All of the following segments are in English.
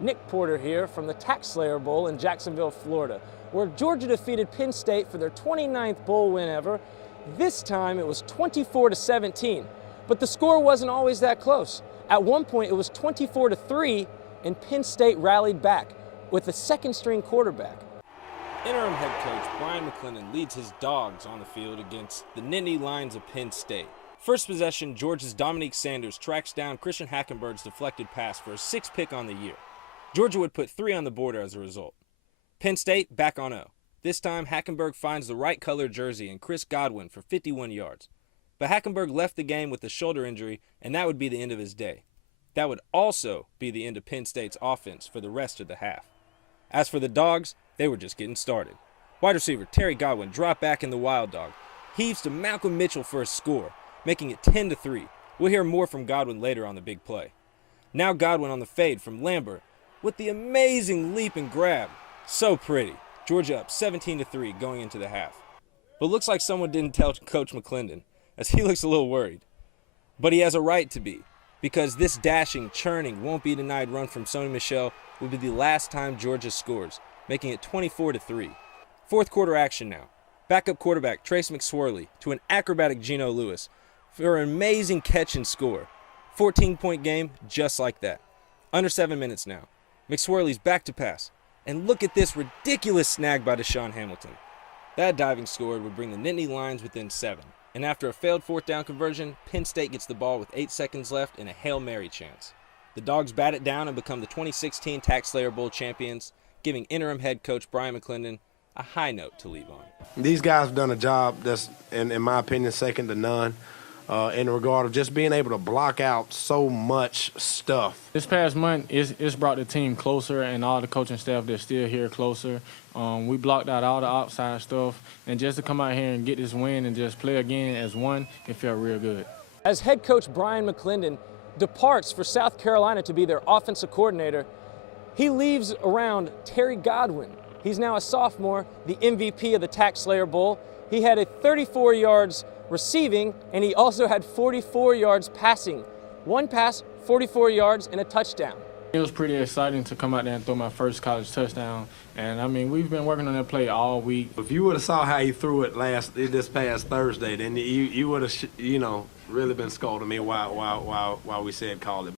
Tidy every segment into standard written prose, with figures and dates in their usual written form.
Nick Porter here from the Tax Slayer Bowl in Jacksonville, Florida, where Georgia defeated Penn State for their 29th bowl win ever. This time it was 24-17, but the score wasn't always that close. At one point it was 24-3, and Penn State rallied back with a second-string quarterback. Interim head coach Brian McClendon leads his Dogs on the field against the Nittany Lions of Penn State. First possession, Georgia's Dominique Sanders tracks down Christian Hackenberg's deflected pass for a 6th pick on the year. Georgia would put 3 on the board as a result. Penn State back on 0. This time, Hackenberg finds the right color jersey in Chris Godwin for 51 yards. But Hackenberg left the game with a shoulder injury, and that would be the end of his day. That would also be the end of Penn State's offense for the rest of the half. As for the Dogs, they were just getting started. Wide receiver Terry Godwin dropped back in the wild dog, heaves to Malcolm Mitchell for a score, making it 10-3. We'll hear more from Godwin later on the big play. Now Godwin on the fade from Lambert with the amazing leap and grab. So pretty. Georgia up 17-3 going into the half. But looks like someone didn't tell Coach McClendon, as he looks a little worried. But he has a right to be, because this dashing, churning, won't be denied run from Sony Michel will be the last time Georgia scores, making it 24-3. Fourth quarter action now. Backup quarterback Trace McSorley to an acrobatic Geno Lewis for an amazing catch and score. 14-point game just like that. Under 7 minutes now. McSorley's back to pass. And look at this ridiculous snag by Deshaun Hamilton. That diving score would bring the Nittany Lions within 7. And after a failed 4th down conversion, Penn State gets the ball with 8 seconds left and a Hail Mary chance. The Dogs bat it down and become the 2016 Tax Slayer Bowl champions, giving interim head coach Brian McClendon a high note to leave on. These guys have done a job that's, in my opinion, second to none. In regard of just being able to block out so much stuff. This past month, it's brought the team closer, and all the coaching staff that's still here closer. We blocked out all the outside stuff, and just to come out here and get this win and just play again as one, it felt real good. As head coach Brian McClendon departs for South Carolina to be their offensive coordinator, he leaves around Terry Godwin. He's now a sophomore, the MVP of the Tax Slayer Bowl. He had a 34 yards receiving, and he also had 44 yards passing. One pass, 44 yards, and a touchdown. It was pretty exciting to come out there and throw my first college touchdown. And, I mean, we've been working on that play all week. If you would have saw how he threw it this past Thursday, then you would have, really been scolding me while we said call it.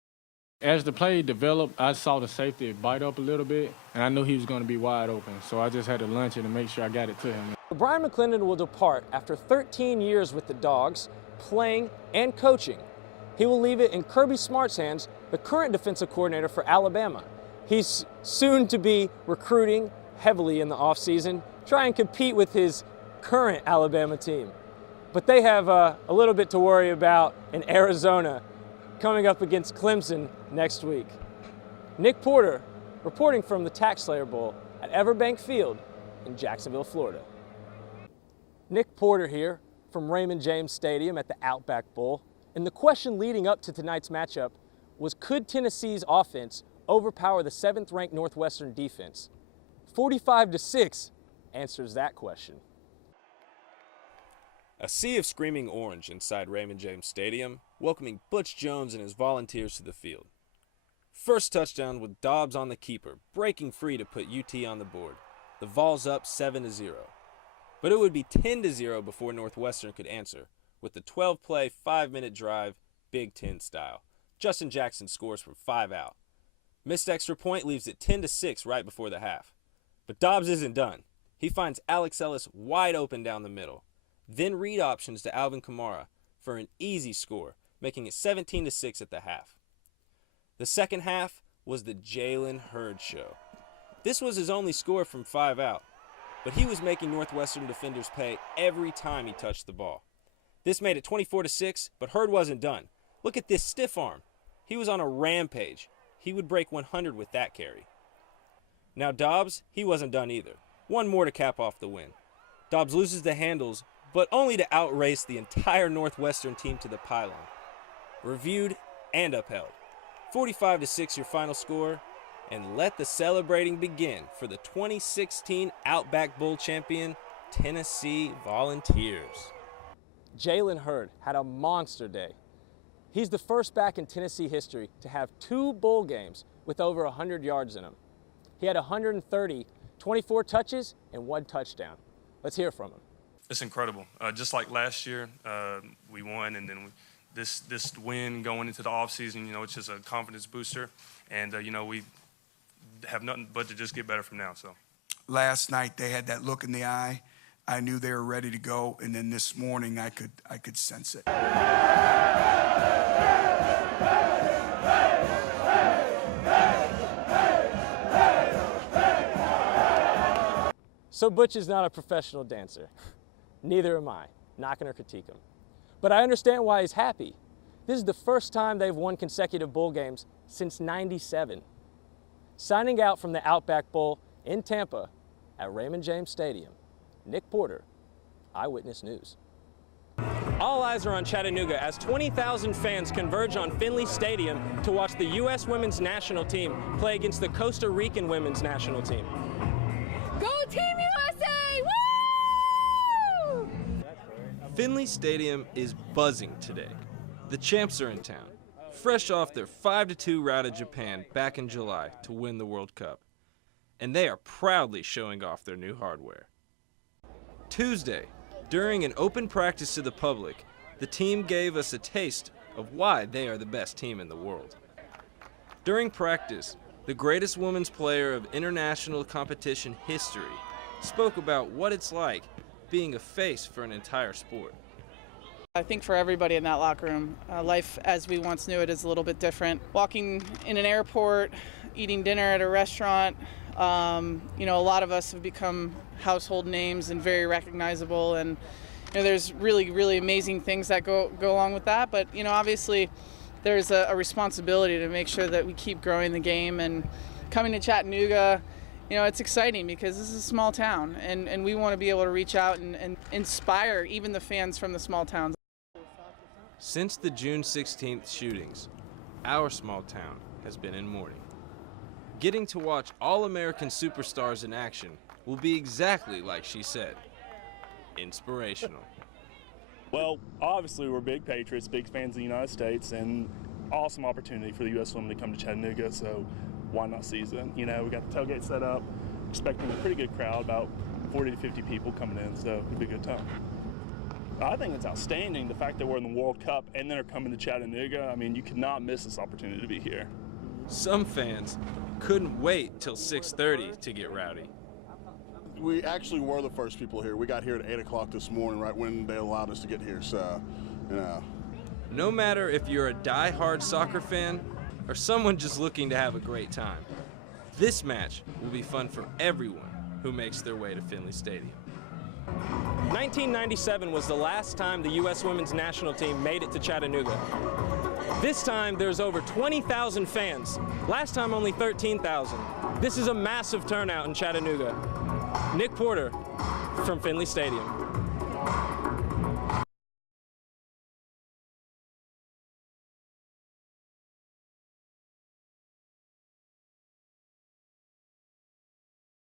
As the play developed, I saw the safety bite up a little bit, and I knew he was going to be wide open. So I just had to lunch it and make sure I got it to him. Brian McClendon will depart after 13 years with the Dogs, playing and coaching. He will leave it in Kirby Smart's hands, the current defensive coordinator for Alabama. He's soon to be recruiting heavily in the offseason, try and compete with his current Alabama team. But they have a little bit to worry about in Arizona, coming up against Clemson next week. Nick Porter reporting from the Tax Slayer Bowl at Everbank Field in Jacksonville, Florida. Nick Porter here from Raymond James Stadium at the Outback Bowl. And the question leading up to tonight's matchup was, could Tennessee's offense overpower the 7th-ranked Northwestern defense? 45-6 answers that question. A sea of screaming orange inside Raymond James Stadium, welcoming Butch Jones and his volunteers to the field. First touchdown with Dobbs on the keeper, breaking free to put UT on the board. The Vols up 7-0. But it would be 10-0 before Northwestern could answer, with the 12-play, 5-minute drive, Big Ten style. Justin Jackson scores from 5 out. Missed extra point leaves it 10-6 right before the half. But Dobbs isn't done. He finds Alex Ellis wide open down the middle. Then read options to Alvin Kamara for an easy score, making it 17-6 at the half. The second half was the Jalen Hurd show. This was his only score from 5 out. But he was making Northwestern defenders pay every time he touched the ball. This made it 24-6, but Hurd wasn't done. Look at this stiff arm. He was on a rampage. He would break 100 with that carry. Now Dobbs, he wasn't done either. One more to cap off the win. Dobbs loses the handles, but only to outrace the entire Northwestern team to the pylon. Reviewed and upheld. 45-6 your final score. And let the celebrating begin for the 2016 Outback Bowl champion, Tennessee Volunteers. Jalen Hurd had a monster day. He's the first back in Tennessee history to have 2 bowl games with over 100 yards in them. He had 130, 24 touches, and 1 touchdown. Let's hear from him. It's incredible. Just like last year, we won, and then this win going into the offseason, you know, it's just a confidence booster. And, you know, we have nothing but to just get better from now. So last night they had that look in the eye. I knew they were ready to go, and then this morning I could sense it. So Butch is not a professional dancer. Neither am I. Not gonna critique him. But I understand why he's happy. This is the first time they've won consecutive bowl games since '97. Signing out from the Outback Bowl in Tampa at Raymond James Stadium, Nick Porter, Eyewitness News. All eyes are on Chattanooga as 20,000 fans converge on Finley Stadium to watch the U.S. women's national team play against the Costa Rican women's national team. Go Team USA! Woo! Finley Stadium is buzzing today. The champs are in town, fresh off their 5-2 rout of Japan back in July to win the World Cup. And they are proudly showing off their new hardware. Tuesday, during an open practice to the public, the team gave us a taste of why they are the best team in the world. During practice, the greatest women's player of international competition history spoke about what it's like being a face for an entire sport. I think for everybody in that locker room, life as we once knew it is a little bit different. Walking in an airport, eating dinner at a restaurant, you know, a lot of us have become household names and very recognizable, and you know, there's really amazing things that go along with that. But you know, obviously, there's a responsibility to make sure that we keep growing the game. And coming to Chattanooga, you know, it's exciting because this is a small town, and we want to be able to reach out and inspire even the fans from the small towns. Since the June 16th shootings, our small town has been in mourning. Getting to watch all-American superstars in action will be exactly like she said, inspirational. Well, obviously we're big Patriots, big fans of the United States, and awesome opportunity for the U.S. women to come to Chattanooga, so why not seize it? You know, we got the tailgate set up, expecting a pretty good crowd, about 40 to 50 people coming in, so it'll be a good time. I think it's outstanding, the fact that we're in the World Cup and then are coming to Chattanooga. I mean, you could not miss this opportunity to be here. Some fans couldn't wait till 6:30 to get rowdy. We actually were the first people here. We got here at 8 o'clock this morning, right when they allowed us to get here, so, you know. No matter if you're a die-hard soccer fan or someone just looking to have a great time, this match will be fun for everyone who makes their way to Finley Stadium. 1997 was the last time the U.S. women's national team made it to Chattanooga. This time, there's over 20,000 fans. Last time, only 13,000. This is a massive turnout in Chattanooga. Nick Porter from Finley Stadium.